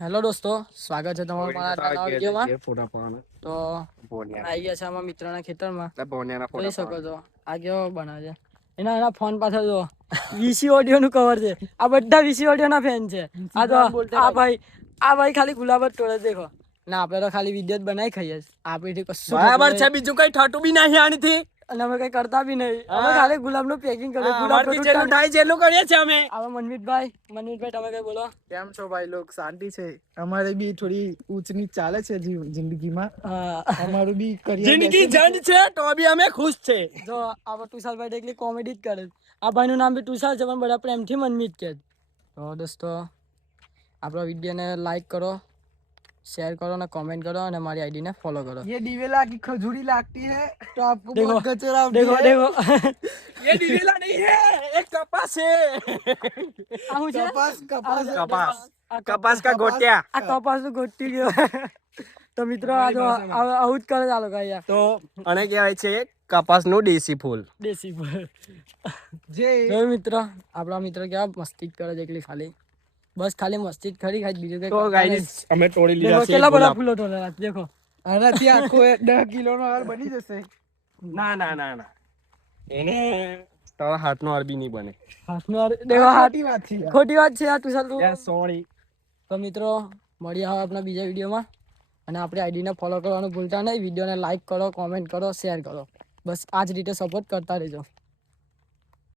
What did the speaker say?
Hello દોસ્તો, સ્વાગત છે તમારું મારા નવા વિડીયોમાં. તો આવી ગયા છે આમાં મિત્રના ખેતરમાં. જોઈ શકો છો આ કેવો બનાવે છે. એના ફોન પાછળ જો વીસી ઓડિયો નું કવર છે. આ બધા વીસી ઓડિયો ના ફેન છે. આ તો આ ભાઈ ખાલી ગુલાબ જ તોડે દેખો. ના આપણે તો ખાલી વિડીયો જ બનાવી ખાઈએ. આપણે કશું બરાબર છે, બીજું કઈ થતું બી નહીં આણીથી. અને અમે કઈ કરતા બી નહીં. અમે ખાલી ગુલાબનું પેકિંગ કરીએ. ગુલાબ જેટલું થાય જેટલું કરીએ છીએ અમે. હવે મનમીતભાઈ તમે કઈ બોલો. કેમ છો ભાઈ લોગ? શાંતિ છે. અમારે બી થોડી ઊંચ નીચ ચાલે છે જિંદગીમાં. અમારું બી જિંદગી જંડ છે તો બી અમે ખુશ છે. જો આ તુષારભાઈ એકલી કોમેડી જ કરે. આ ભાઈ નું નામ બી તુષાર છે પણ બધા પ્રેમથી મનમીત કે. તો દોસ્તો આપણા વિડીયોને લાઈક કરો, शेयर करो ना, कमेंट करो और हमारी आईडी ने फॉलो करो. ये डिवेला की खजूरी लागती है तो आपको देखो, बहुत गचरा देखो ये डिवेला नहीं है, एक कपास है. कपास का गोटिया. આ કપાસ નું ગોટી ગયો. તો મિત્રો આવું જ કરે ચાલો કઈ તો અને કહેવાય છે કપાસ નું દેશી ફૂલ. જે મિત્રો આપણા મિત્ર કેવા મસ્તી કરે છે એકલી ખાલી. બસ ખાલી મસ્તી જ ખરી ખાઈ બીજું તો ગાઈસ અમે તોડી લીધા છે. કેટલા બધા ફૂલો તોડેલા દેખો. આનાથી આખો 10 કિલો નો હાર બની જશે. ના એને તારા હાથનો હાર બી નહીં બને. હાથનો હાર દેખો. ખોટી વાત છે આ તુષાર તું. સોરી. તો મિત્રો મળીએ હવે આપણા બીજા વિડીયોમાં. અને આપણી આઈડીને ફોલો કરવાનું ભૂલતા નહીં. વિડીયોને લાઈક કરો, કોમેન્ટ કરો, શેર કરો. બસ આ જ રીતે સપોર્ટ કરતા રહેજો.